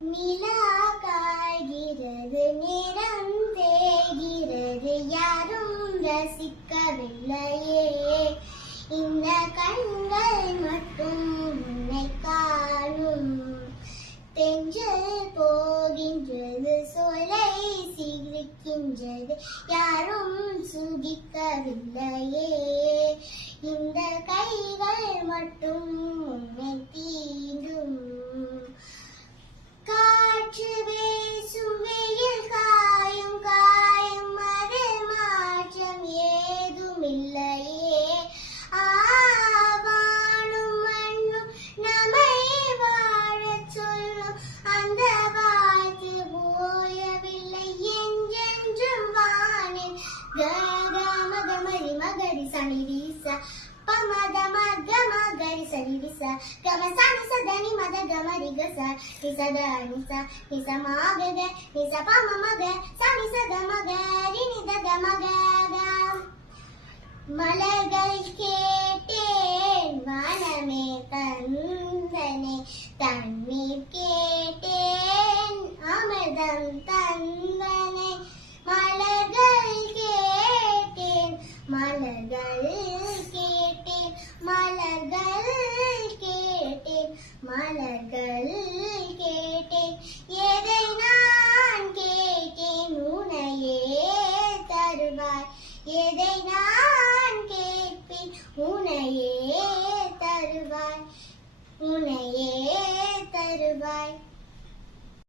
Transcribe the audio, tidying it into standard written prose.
நிலா காய்கிறது, நிறம் தேய்கிறது, யாரும் ரசிக்கவில்லையே. இந்த கண்கள் மட்டும் உன்னை காணும். தென்றல் போகின்றது, சோலை சிரிக்கின்றது, யாரும் சுகிக்கவில்லையே. இந்த கைகள் மட்டும் உன்னை தீண்டும். காற்று வீசும், வெயில் காயும் காயும், அதில் மாற்றம் ஏதும் இல்லையே. வானும் மண்ணும் நம்மை வாழச் சொல்லும், அந்த வாழ்த்து போயவில்லை என்றென்றும் வானில். கமகமரி மகரி சனிரிசா பமத மக மகரி சரிரிசா கமசானி சதனி மத கமரி கச நிசத நிச நிச மக நிச பம மக சனி சத மகரி நித கமக. மலர்கள் கேட்டேன், வனமே தந்தனே, தண்ணீர் கேட்டேன், அமிர்தம் தந்தனே. மலர்கள் கேட்டேன், மலர்கள் கேட்டேன், மலர்கள் கேட்டேன், மலர்கள் கேட்டேன். எதை நான் கேட்டேன் உனையே தருவாய், எதை நான்